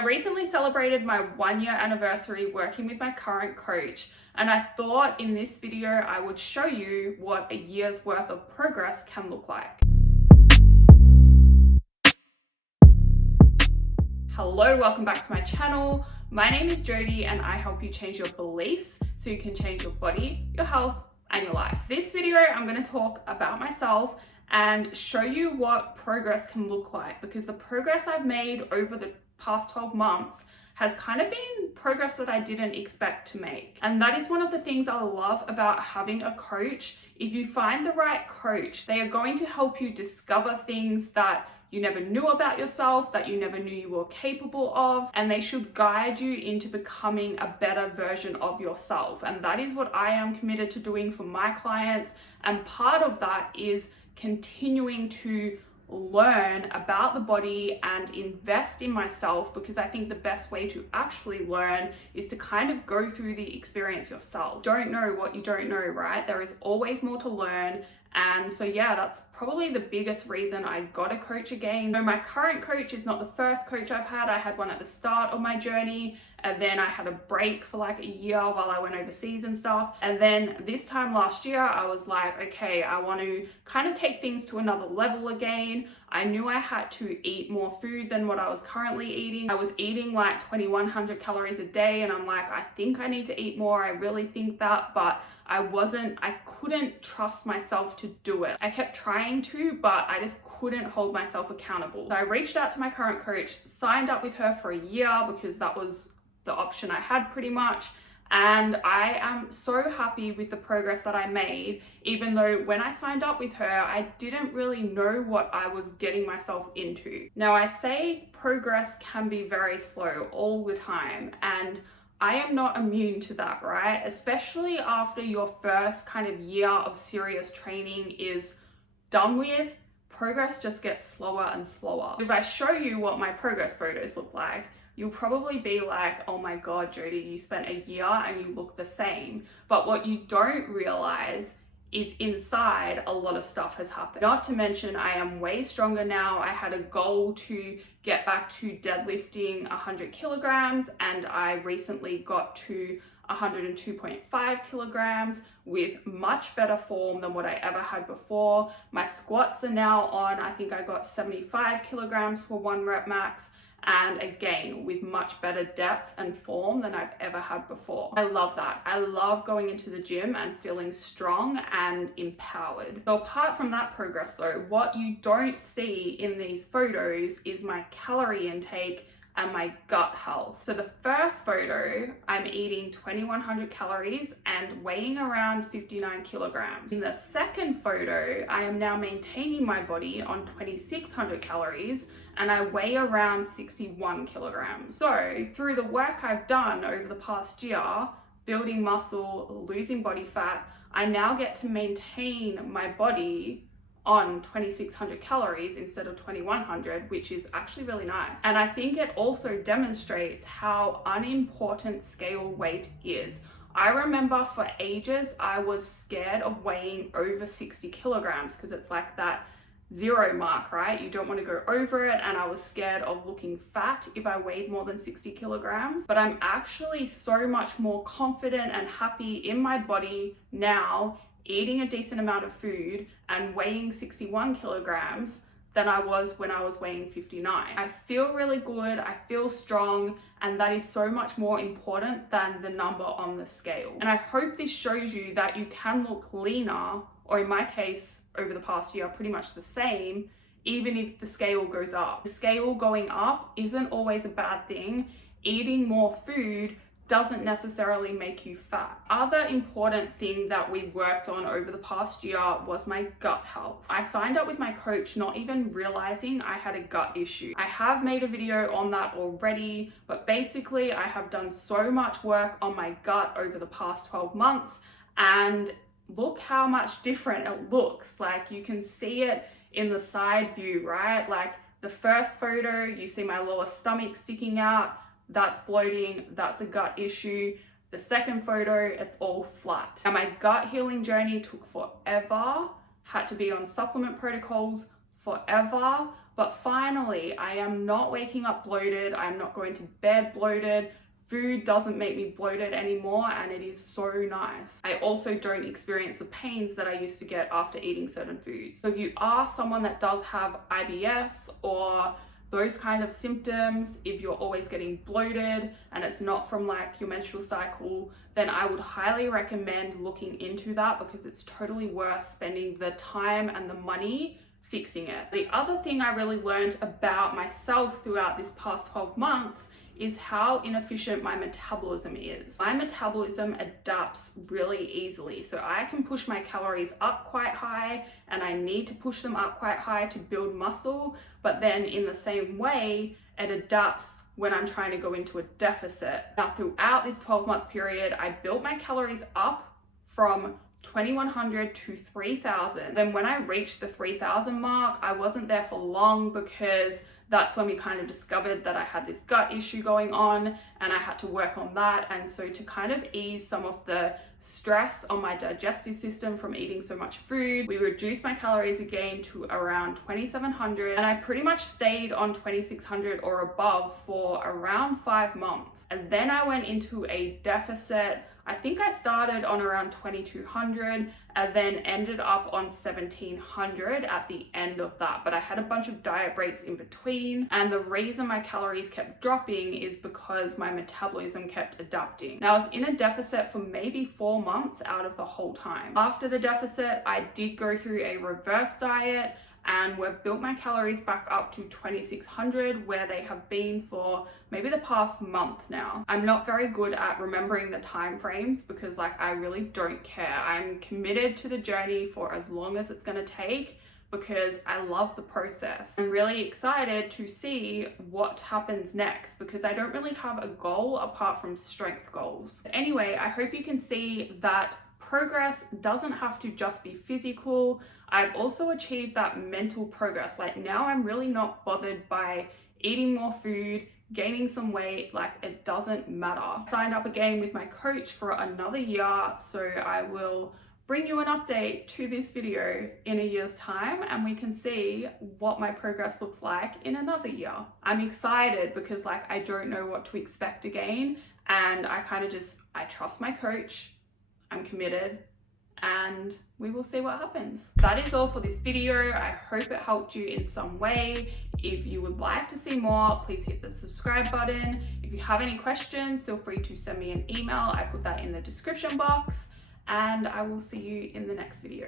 I recently celebrated my 1-year anniversary working with my current coach, and I thought in this video I would show you what a year's worth of progress can look like. Hello, welcome back to my channel. My name is Jodie and I help you change your beliefs so you can change your body, your health, and your life. This video, I'm going to talk about myself and show you what progress can look like, because the progress I've made over the past 12 months has kind of been progress that I didn't expect to make. And that is one of the things I love about having a coach. If you find the right coach, they are going to help you discover things that you never knew about yourself, that you never knew you were capable of, and they should guide you into becoming a better version of yourself. And that is what I am committed to doing for my clients. And part of that is continuing to learn about the body and invest in myself, because I think the best way to actually learn is to kind of go through the experience yourself. Don't know what you don't know, right? There is always more to learn. And so yeah, that's probably the biggest reason I got a coach again. So my current coach is not the first coach I've had. I had one at the start of my journey, and then I had a break for like a year while I went overseas and stuff. And then this time last year, I was like, okay, I want to kind of take things to another level again. I knew I had to eat more food than what I was currently eating. I was eating like 2,100 calories a day, and I'm like, I think I need to eat more. I really think that, but I couldn't trust myself to do it. I kept trying to, but I just couldn't hold myself accountable. So I reached out to my current coach, signed up with her for a year because that was the option I had pretty much. And I am so happy with the progress that I made, even though when I signed up with her, I didn't really know what I was getting myself into. Now, I say progress can be very slow all the time, and I am not immune to that, right? Especially after your first kind of year of serious training is done with, progress just gets slower and slower. If I show you what my progress photos look like, you'll probably be like, oh my God, Jodie, you spent a year and you look the same. But what you don't realize is inside a lot of stuff has happened. Not to mention, I am way stronger now. I had a goal to get back to deadlifting 100 kilograms, and I recently got to 102.5 kilograms with much better form than what I ever had before. My squats are now on, I think I got 75 kilograms for 1 rep max. And again, with much better depth and form than I've ever had before. I love that. I love going into the gym and feeling strong and empowered. So apart from that progress though, what you don't see in these photos is my calorie intake and my gut health. So the first photo, I'm eating 2,100 calories and weighing around 59 kilograms. In the second photo, I am now maintaining my body on 2,600 calories and I weigh around 61 kilograms. So through the work I've done over the past year, building muscle, losing body fat, I now get to maintain my body on 2,600 calories instead of 2,100, which is actually really nice. And I think it also demonstrates how unimportant scale weight is. I remember for ages, I was scared of weighing over 60 kilograms because it's like that zero mark, right? You don't want to go over it. And I was scared of looking fat if I weighed more than 60 kilograms. But I'm actually so much more confident and happy in my body now, eating a decent amount of food and weighing 61 kilograms than I was when I was weighing 59. I feel really good, I feel strong, and that is so much more important than the number on the scale. And I hope this shows you that you can look leaner, or in my case, over the past year, pretty much the same, even if the scale goes up. The scale going up isn't always a bad thing. Eating more food doesn't necessarily make you fat. Other important thing that we worked on over the past year was my gut health. I signed up with my coach not even realizing I had a gut issue. I have made a video on that already, but basically I have done so much work on my gut over the past 12 months, and look how much different it looks. Like you can see it in the side view, right? Like the first photo, you see my lower stomach sticking out. That's bloating, that's a gut issue. The second photo, it's all flat. And my gut healing journey took forever, had to be on supplement protocols forever. but finally I am not waking up bloated. I'm not going to bed bloated. Food doesn't make me bloated anymore, and it is so nice. I also don't experience the pains that I used to get after eating certain foods. So if you are someone that does have IBS or those kind of symptoms, if you're always getting bloated and it's not from like your menstrual cycle, then I would highly recommend looking into that, because it's totally worth spending the time and the money fixing it. The other thing I really learned about myself throughout this past 12 months is how inefficient my metabolism is. My metabolism adapts really easily. So I can push my calories up quite high, and I need to push them up quite high to build muscle. But then in the same way, it adapts when I'm trying to go into a deficit. Now, throughout this 12-month period, I built my calories up from 2100 to 3000. Then when I reached the 3000 mark, I wasn't there for long, because that's when we kind of discovered that I had this gut issue going on, and I had to work on that. And so to kind of ease some of the stress on my digestive system from eating so much food, we reduced my calories again to around 2700, and I pretty much stayed on 2600 or above for around 5 months. And then I went into a deficit. I think I started on around 2200 and then ended up on 1700 at the end of that. But I had a bunch of diet breaks in between. And the reason my calories kept dropping is because my metabolism kept adapting. Now, I was in a deficit for maybe 4 months out of the whole time. After the deficit, I did go through a reverse diet, and we've built my calories back up to 2600, where they have been for maybe the past month now. I'm not very good at remembering the time frames, because like I really don't care. I'm committed to the journey for as long as it's going to take, because I love the process. I'm really excited to see what happens next, because I don't really have a goal apart from strength goals. Anyway, I hope you can see that progress doesn't have to just be physical. I've also achieved that mental progress. Like now I'm really not bothered by eating more food, gaining some weight, like it doesn't matter. I signed up again with my coach for another year, so I will bring you an update to this video in a year's time, and we can see what my progress looks like in another year. I'm excited because like I don't know what to expect again, and I trust my coach. I'm committed, and we will see what happens. That is all for this video. I hope it helped you in some way. If you would like to see more, please hit the subscribe button. If you have any questions, feel free to send me an email. I put that in the description box, and I will see you in the next video.